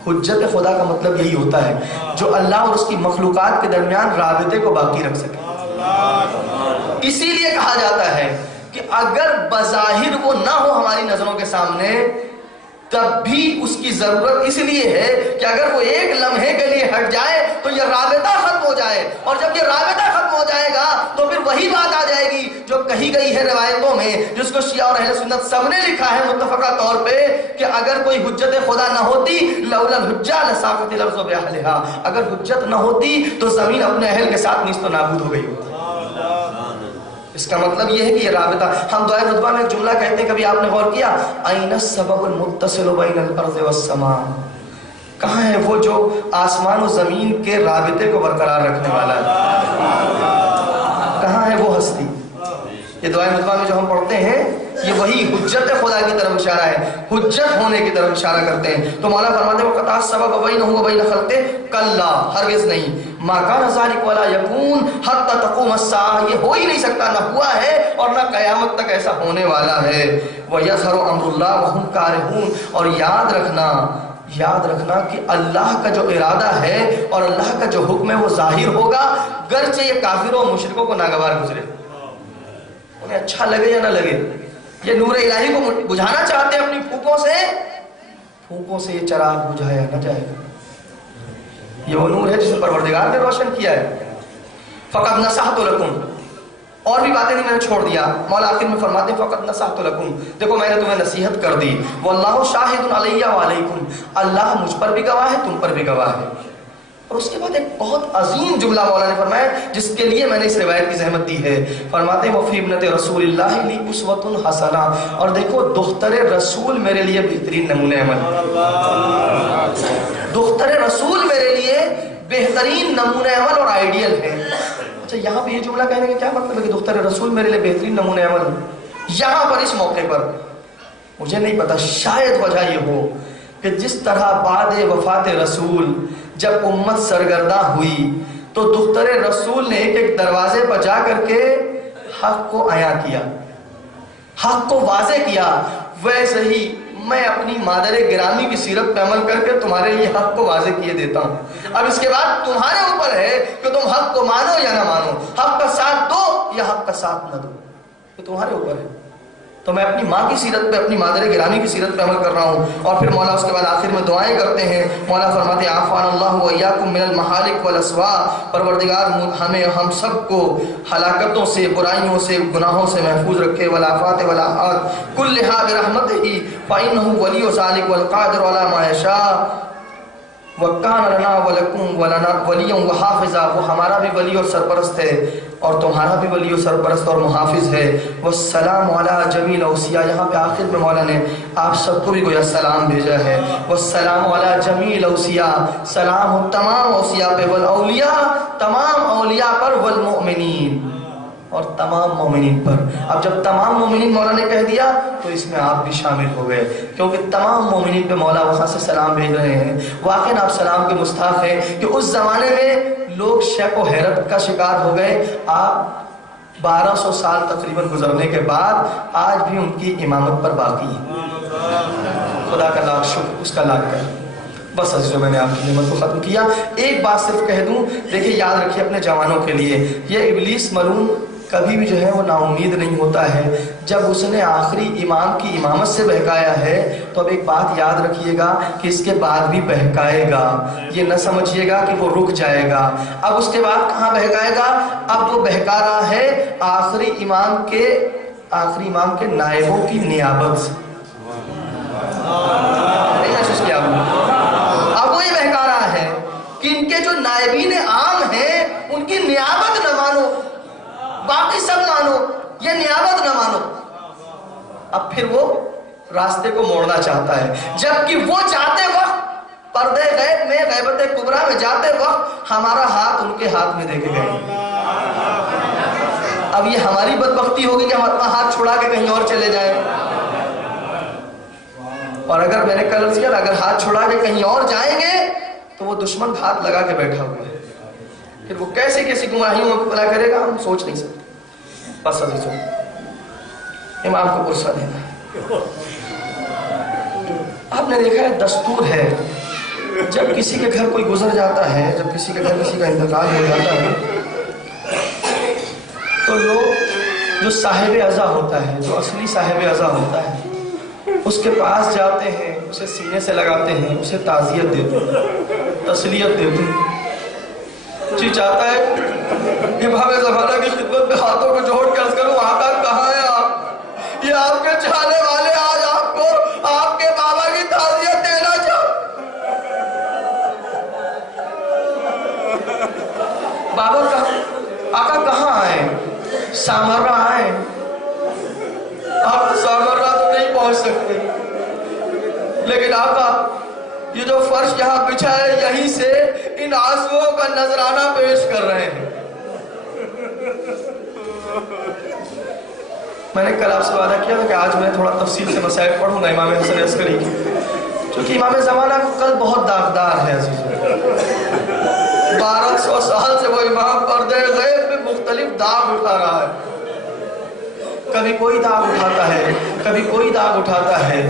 حجت خدا کا مطلب یہی ہوتا ہے جو اللہ اور اس کی مخلوقات کے درمیان رابطے کو باقی رکھ سکے۔ اسی لیے کہا جاتا ہے کہ اگر بظاہر وہ نہ ہو ہماری نظروں کے سامنے تب بھی اس کی ضرورت اس لیے ہے کہ اگر وہ ایک لمحے کے لیے ہٹ جائے تو یہ رابطہ ختم ہو جائے، اور جب یہ رابطہ ختم ہو جائے گا تو پھر وہی بات آ جائے گی جو کہی گئی ہے روایتوں میں، جس کو شیعہ اور اہل سنت سب نے لکھا ہے متفقہ طور پہ کہ اگر کوئی حجت خدا نہ ہوتی لولا الحجہ لساقط الارض باہلھا، اگر حجت نہ ہوتی تو زمین اپنے اہل کے ساتھ نیست و نابود ہو گئی ہوتی۔ اس کا مطلب یہ ہے کہ یہ رابطہ، ہم دعائے رتبہ میں ایک جملہ کہتے ہیں، کبھی آپ نے غور کیا، این السبب المتصل بین الارض والسماء، کہاں ہے وہ جو آسمان و زمین کے رابطے کو برقرار رکھنے والا ہے، کہاں ہے وہ ہستی؟ یہ دعائے رتبہ میں جو ہم پڑھتے ہیں یہ وہی حجت خدا کی طرف اشارہ ہے، حجت ہونے کی طرف اشارہ کرتے ہیں۔ تو مولا فرماتے ہیں وقطع السبب بینہ و بین خلقہ، کلا ہرگز نہیں، ما کان ذلک ولا یکون حتی تقوم الساعہ، یہ ہو ہی نہیں سکتا، نہ ہوا ہے اور نہ قیامت تک ایسا ہونے والا ہے۔ وَيَظْهَرُ أَمْرُ اللَّهِ وَهُمْ كَارِهُونَ، اور یاد رکھنا کہ اللہ کا جو ارادہ ہے اور اللہ کا جو حکم ہے وہ ظاہر ہوگا، گرچہ یہ کافروں و مشرکوں کو ناگوار گزرے، انہیں اچھا لگے یا نہ لگے۔ یہ نور الہی کو بجھانا چاہتے ہیں اپنی پھونکوں سے یہ چراغ بجھایا نہ جائے گا۔ یہ وہ نور ہے جسے پروردگار نے روشن کیا ہے۔ فقط نصحت لکم، اور بھی باتیں نہیں میں نے چھوڑ دیا، مولا آخر میں فرماتے ہیں فقط نصحت لکم، دیکھو میں نے تمہیں نصیحت کر دی، واللہ شاہد علی وعلیکم، اللہ مجھ پر بھی گواہ ہے تم پر بھی گواہ ہے۔ اور اس کے بعد ایک بہت عظیم جملہ مولا نے فرمایا جس کے لیے میں نے اس روایت کی زحمت دی ہے، فرماتے ہیں وفی ابنت رسول اللہ لی اسوۃ حسنہ، اور دیکھو دختر رسول میرے لیے بہترین نمونہ عمل، دختر رسول میرے لیے بہترین نمونہ عمل اور آئیڈیل ہے۔ اچھا یہاں پہ یہ جملہ کہنے کا کیا مطلب ہے کہ دختر رسول میرے لیے بہترین نمونہ عمل؟ یہاں پر اس موقع پر مجھے نہیں پتا، شاید وجہ یہ ہو کہ جس طرح بعد وفات رسول جب امت سرگرداں ہوئی تو دختر رسول نے ایک دروازے پر جا کر کے حق کو عیاں کیا، حق کو واضح کیا، ویسے ہی میں اپنی مادر گرامی کی سیرت پہ عمل کر کے تمہارے لیے حق کو واضح کیے دیتا ہوں. اب اس کے بعد تمہارے اوپر ہے کہ تم حق کو مانو یا نہ مانو، حق کا ساتھ دو یا حق کا ساتھ نہ دو، یہ تمہارے اوپر ہے. تو میں اپنی ماں کی سیرت پہ، اپنی مادر گرامی کی سیرت پہ عمل کر رہا ہوں. اور پھر مولا اس کے بعد آخر میں دعائیں کرتے ہیں. مولا فرماتے ہیں عافانا اللہ وإیاکم من المحالک والاسواء، پروردگار ہمیں ہم سب کو ہلاکتوں سے، برائیوں سے، گناہوں سے محفوظ رکھے. والآفات والآحات کلھا برحمتہ فإنہ ولی ذلک والقادر علی ما یشاء وَكَانَ لَنَا وَلَكُمْ وَلَنَا وَلِيًّا وَحَافِظًا، وہ ہمارا بھی ولی اور سرپرست ہے اور تمہارا بھی ولی اور سرپرست اور محافظ ہے. وَالسَّلَامُ عَلَىٰ جَمِيعِ الْأَوْصِيَاء، یہاں پہ آخر میں مولا نے آپ سب کو بھی گویا سلام بھیجا ہے. وَالسَّلَامُ عَلَىٰ جَمِيعِ الْأَوْصِيَاء، سلام ہو تمام اوصیاء پہ، والاولیاء تمام اولیاء پر، والمؤمنین اور تمام مومنین پر. اب جب تمام مومنین مولا نے کہہ دیا تو اس میں آپ بھی شامل ہو گئے، کیونکہ تمام مومنین پہ مولا وہاں سے سلام بھیج رہے ہیں. واقعاً آپ سلام کے مستحق ہیں کہ اس زمانے میں لوگ شک و حیرت کا شکار ہو گئے. آپ 1200 سال تقریباً گزرنے کے بعد آج بھی ان کی امامت پر باقی ہے. خدا کا لاکھ شکر، اس کا لاکھ کر. بس عزیزو میں نے آپ کی نعمت کو ختم کیا. ایک بات صرف کہہ دوں، دیکھیں یاد رکھیے اپنے جوانوں کے لیے، یہ ابلیس ملعون کبھی بھی جو ہے وہ نا امید نہیں ہوتا ہے. جب اس نے آخری امام کی امامت سے بہکایا ہے تو اب ایک بات یاد رکھیے گا کہ اس کے بعد بھی بہکائے گا. یہ نہ سمجھیے گا کہ وہ رک جائے گا. اب اس کے بعد کہاں بہکائے گا؟ اب وہ بہکا رہا ہے آخری امام کے نائبوں کی نیابت سے. اب وہ یہ بہکا رہا ہے کہ ان کے جو نائبین عام ہیں ان کی نیابت نہ مانو، باقی سب مانو، یہ نیابت نہ مانو. اب پھر وہ راستے کو موڑنا چاہتا ہے، جبکہ وہ جاتے وقت پردے غیب میں، غیبت کبریٰ میں جاتے وقت ہمارا ہاتھ ان کے ہاتھ میں دے کے گئے. اب یہ ہماری بدبختی ہوگی کہ ہم اپنا ہاتھ چھڑا کے کہیں اور چلے جائیں. اور اگر میں نے کل عرض کیا، اگر ہاتھ چھڑا کے کہیں اور جائیں گے تو وہ دشمن ہاتھ لگا کے بیٹھا ہوا ہے، پھر وہ کیسی کیسی گمراہیوں میں مبتلا کرے گا ہم سوچ نہیں سکتے. بس عزیزو، امام کو پرسہ دینا. آپ نے دیکھا ہے دستور ہے جب کسی کے گھر کوئی گزر جاتا ہے، جب کسی کے گھر کسی کا انتقال ہو جاتا ہے تو لوگ جو صاحب عزا ہوتا ہے، جو اصلی صاحب عزا ہوتا ہے، اس کے پاس جاتے ہیں، اسے سینے سے لگاتے ہیں، اسے تعزیت دیتے ہیں، تسلیت دیتے ہیں. جی چاہتا ہے امام زمانہ کی خدمت میں ہاتھوں کو جوڑ کے عرض کروں، آقا کہاں ہیں آپ؟ یہ آپ کے چاہنے والے آج آپ کو آپ کے بابا کی تعزیت دینا چاہتے. بابا کہاں؟ آقا کہاں آئے؟ سامرہ آئے. آپ سامرہ تو نہیں پہنچ سکتے، لیکن آقا یہ جو فرش یہاں بچھا ہے یہیں سے ان آنسوؤں کا نذرانہ پیش کر رہے ہیں. میں نے کل آپ سے وعدہ کیا تھا کہ آج میں تھوڑا تفصیل سے مسائل پڑھوں گا امام حسن عسکری کی، چونکہ امام زمانہ کا قلب بہت داغدار ہے عزیزو. 1200 سال سے وہ امام پردے غیب میں مختلف داغ اٹھا رہا ہے. کبھی کوئی داغ اٹھاتا ہے، کبھی کوئی داغ اٹھاتا ہے.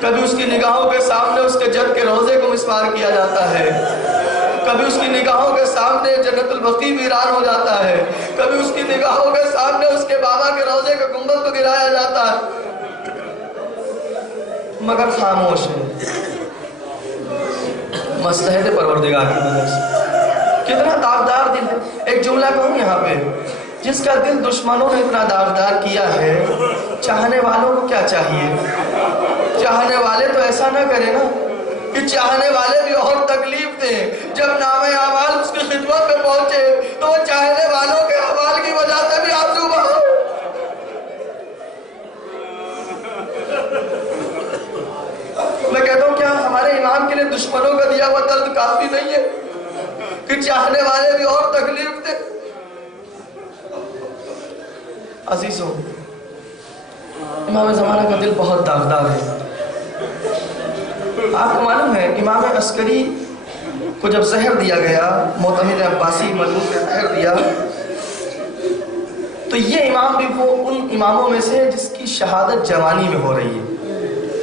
کبھی اس کی نگاہوں کے سامنے اس کے جد کے روزے کو مسمار کیا جاتا ہے، کبھی اس کی نگاہوں کے سامنے جنت البقیع ویران ہو جاتا ہے، کبھی اس کی نگاہوں کے سامنے اس کے بابا کے روزے کے گنبد کو گرایا جاتا ہے، مگر خاموش ہے مصلحت پروردگار کی وجہ سے. کتنا داغدار دل ہے. ایک جملہ کہوں یہاں پہ، جس کا دل دشمنوں نے اتنا داغدار کیا ہے، چاہنے والوں کو کیا چاہیے؟ چاہنے والے تو ایسا نہ کرے نا کہ چاہنے والے بھی اور تکلیف دیں. جب نام اعمال اس کی خدمت میں پہنچے تو وہ چاہنے والوں کے اعمال کی وجہ سے بھی آنسو بہا. میں کہتا ہوں کیا ہمارے امام کے لیے دشمنوں کا دیا ہوا درد کافی نہیں ہے کہ چاہنے والے بھی اور تکلیف دیں؟ عزیزو، امام زمانہ کا دل بہت داغدار ہے. آپ کو معلوم ہے امام عسکری کو جب زہر دیا گیا، معتمد عباسی ملعون نے زہر دیا، تو یہ امام بھی وہ ان اماموں میں سے جس کی شہادت جوانی میں ہو رہی ہے.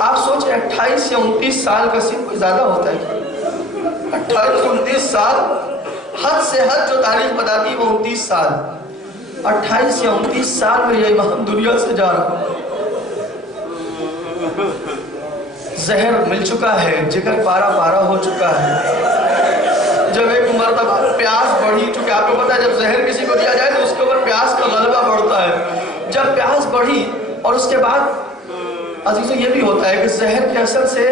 آپ سوچیں 28 یا 29 سال کا سن کوئی زیادہ ہوتا ہے؟ 28 29 سال، حد سے حد جو تاریخ بتاتی ہے وہ 29 سال، 28 یا 29 سال میں یہ امام دنیا سے جا رہا ہے۔ زہر مل چکا ہے، جگر پارا پارا ہو چکا ہے۔ جب ایک مرتبہ پیاس بڑھی، چونکہ آپ کو پتا ہے جب زہر کسی کو دیا جائے تو اس کے اوپر پیاس کا غلبہ بڑھتا ہے۔ جب پیاس بڑھی اور اس کے بعد عزیزو یہ بھی ہوتا ہے کہ زہر کے اثر سے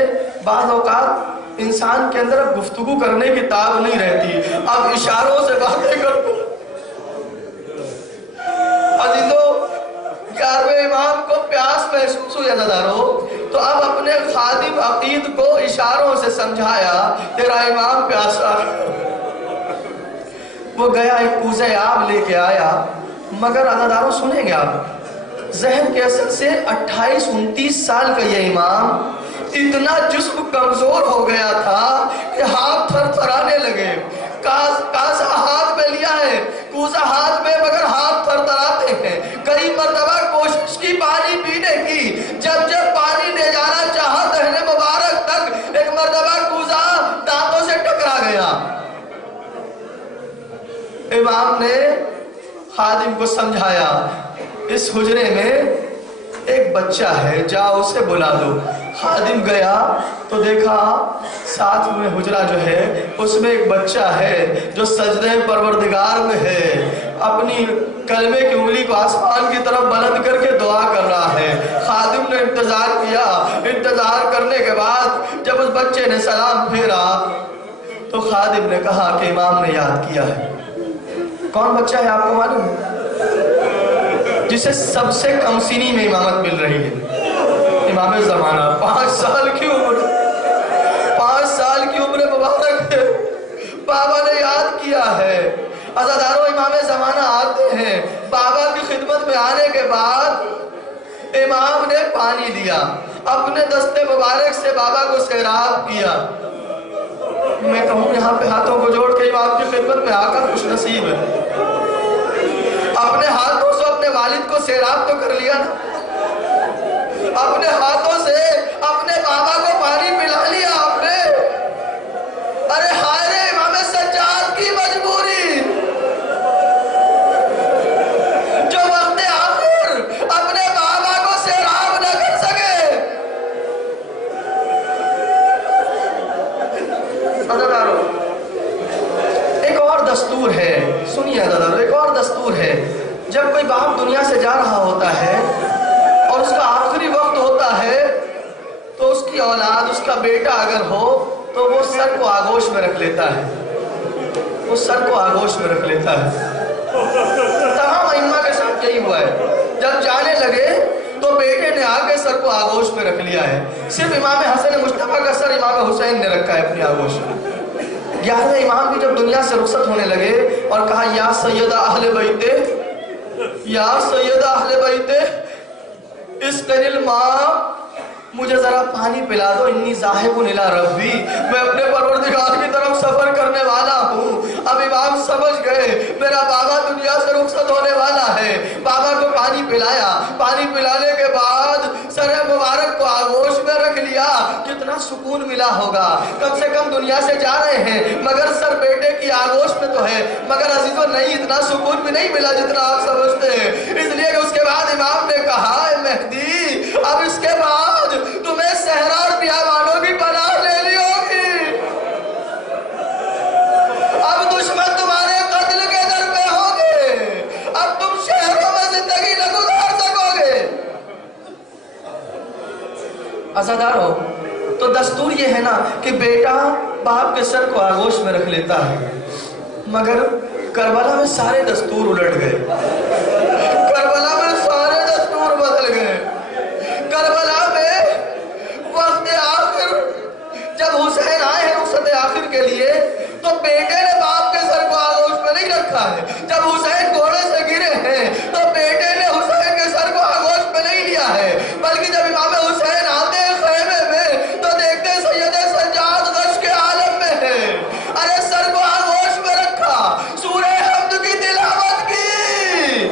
بعض اوقات انسان کے اندر اب گفتگو کرنے کی تاب نہیں رہتی، اب اشاروں سے باتیں کرتے۔ عزیزو 11ویں امام کو پیاس محسوس ہوئی عزادارو، تو اب اپنے خادم عقید کو اشاروں سے سمجھایا تیرا امام پیاسا ہے۔ وہ گیا ایک کوزہ آب لے کے آیا، مگر عزادارو سنیں گے آپ، زہر کے اثر سے 28 29 سال کا یہ امام اتنا جسم کمزور ہو گیا تھا کہ ہاتھ تھر تھرانے لگے۔ کاسا ہاتھ میں لیا ہے، کوزہ ہاتھ میں، مگر ہاتھ تھر تھراتے ہیں۔ کئی مرتبہ کوشش کی پانی پینے کی، جب پانی لے جانا چاہا دہن مبارک تک، ایک مرتبہ کوزہ دانتوں سے ٹکرا گیا۔ امام نے خادم کو سمجھایا اس حجرے میں ایک بچہ ہے، جاؤ اسے بلا دو۔ خادم گیا تو دیکھا ساتھ میں حجرہ جو ہے اس میں ایک بچہ ہے جو سجدہ پروردگار میں ہے، اپنی کلمے کی انگلی کو آسمان کی طرف بلند کر کے دعا کر رہا ہے۔ خادم نے انتظار کیا، انتظار کرنے کے بعد جب اس بچے نے سلام پھیرا تو خادم نے کہا کہ امام نے یاد کیا ہے۔ کون بچہ ہے آپ کو معلوم ہے؟ جسے سب سے کم سنی میں امامت مل رہی ہے، امام زمانہ، 5 سال کی عمر، 5 سال کی عمر مبارک ہے، بابا نے یاد کیا ہے۔ عزادارو امام زمانہ آتے ہیں، بابا کی خدمت میں آنے کے بعد امام نے پانی دیا، اپنے دست مبارک سے بابا کو سیراب کیا۔ میں کہوں یہاں پہ ہاتھوں کو جوڑ کے امام کی خدمت میں آ کر خوش نصیب ہے۔ اپنے ہاتھوں سے اپنے والد کو سیراب تو کر لیا نا، اپنے ہاتھوں سے اپنے بابا کو پانی پلا لیا آپ نے۔ ارے ہائے رے امام سجاد کی مجبوری، جو وقت آخر اپنے بابا کو سیراب نہ کر سکے۔ عزادارو ایک اور دستور ہے، سنیے عزادارو، ایک اور دستور ہے، جب کوئی باپ دنیا سے جا رہا ہوتا ہے اور اس کا آخری وقت ہوتا ہے تو اس کی اولاد، اس کا بیٹا اگر ہو تو وہ سر کو آغوش میں رکھ لیتا ہے، وہ سر کو آغوش میں رکھ لیتا ہے۔ تمام ائمہ کے ساتھ یہی ہوا ہے، جب جانے لگے تو بیٹے نے آ کے سر کو آغوش میں رکھ لیا ہے۔ صرف امام حسن مصطفیٰ کا سر امام حسین نے رکھا ہے اپنی آغوش میں۔ 11ویں امام بھی جب دنیا سے رخصت ہونے لگے اور کہا یا سیدہ اہل بیتے، یا سیدہ اہل بیتے اسقنی الماء، مجھے ذرا پانی پلا دو، انی ذاہب الی ربی، میں اپنے پروردگار کی طرف سفر کرنے والا ہوں۔ اب امام سمجھ گئے میرا بابا دنیا سے رخصت ہونے والا ہے۔ بابا کو پانی پلایا، پانی پلانے کے بعد سر مبارک کو آغوش میں رکھ لیا۔ کتنا سکون ملا ہوگا، کم سے کم دنیا سے جا رہے ہیں مگر سر بیٹے کی آغوش میں تو ہے، مگر عزیزو نہیں، اتنا سکون بھی نہیں ملا جتنا آپ سمجھتے ہیں۔ اس لیے کہ اس کے بعد امام نے کہا اے مہدی، اب اس کے بعد تمہیں صحرا اور بیابانوں کی پناہ لینی ہوگی، اب دشمن تمہارے قتل کے در پہ ہوں گے، اب تم شہروں میں زندگی نہ گزار سکو گے۔ عزادارو تو دستور یہ ہے نا کہ بیٹا باپ کے سر کو آغوش میں رکھ لیتا ہے، مگر کربلا میں سارے دستور الٹ گئے، کربلا میں سارے دستور بدل گئے۔ کربلا میں وقت آخر جب حسین آئے ہیں رخصت آخر کے لیے تو بیٹے نے باپ کے سر کو آغوش میں نہیں رکھا ہے۔ جب حسین گھوڑے سے گرے ہیں تو بیٹے نے حسین کے سر کو آغوش میں نہیں لیا ہے، بلکہ جب امام حسین آتے ہیں خیمے میں تو دیکھتے ہیں سید سجاد غش کے عالم میں ہے۔ ارے سر کو آغوش میں رکھا، سورہ حمد کی تلاوت کی،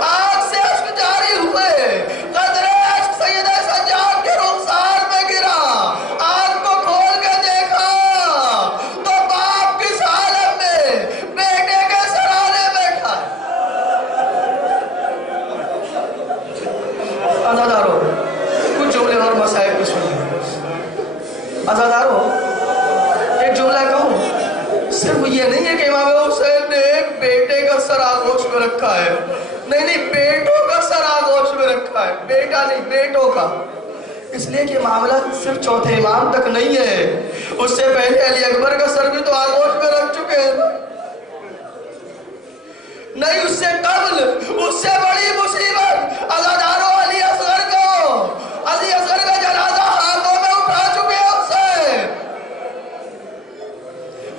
آنکھ سے اشک جاری ہوئے، قطرے اشک سید سجاد کے رخسار عزادارو ایک جملہ کہوں، صرف یہ نہیں ہے کہ امام حسین نے ایک بیٹے کا سر آغوش میں رکھا ہے، نہیں بیٹوں کا سر آغوش میں رکھا ہے، بیٹا نہیں بیٹوں کا، اس لیے کہ معاملہ صرف چوتھے امام تک نہیں ہے، اس سے پہلے علی اکبر کا سر بھی تو آغوش میں رکھ چکے ہیں، نہیں اس سے قبل، اس سے بڑی مصیبت عزادارو علی اصغر کا جنازہ ہاتھوں میں اٹھا چکے ہیں حسین،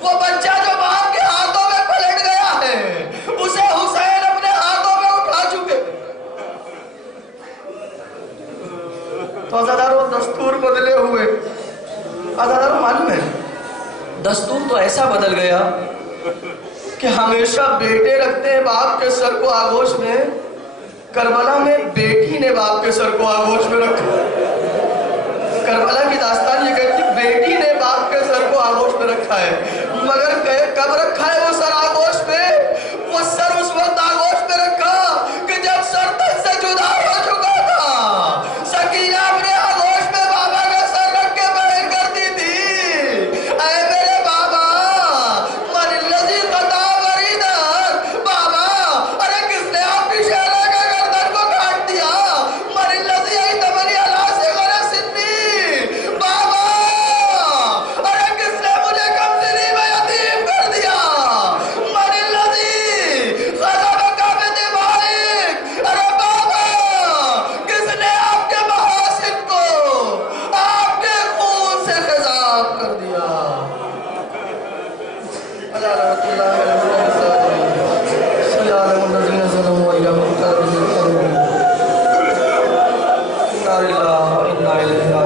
وہ بچہ جو باپ کے ہاتھوں میں پلٹ گیا ہے اسے حسین اپنے ہاتھوں میں اٹھا چکے. تو عزادارو دستور بدلے ہوئے، عزادارو معلوم ہے دستور تو ایسا بدل گیا کہ ہمیشہ بیٹے رکھتے ہیں باپ کے سر کو آغوش میں، کربلا میں بیٹی نے باپ کے سر کو آغوش میں رکھا. کربلا کی داستان یہ کہتی بیٹی نے باپ کے سر کو آغوش میں رکھا ہے، مگر کب رکھا ہے وہ سر آغوش میں؟ وہ سر اس وقت آغوش میں رکھا کہ جب سر تن سے جدا ہو چکا تھا. سکینہ اپنے آغوش میں بابا کا سر رکھ کے بیان کرتی تھی، اے میرے بابا من الذی قطع وریدن، بابا ارے کس نے آپ کی شہرہ کا گردن کو کاٹ دیا؟ من الذی ایتمنی علی صغر سنی، بابا ارے کس نے مجھے کمزری میں یتیم کر دیا؟ من الذی غضبک بدمائک، ارے بابا کس نے آپ کے محاسن کو آپ کے خون سے خضاب کر دیا؟ اللہ رحمت اللہ علیہ صلی اللہ علیہ الذین ظلموا وإلہم انا للہ و انا الیہ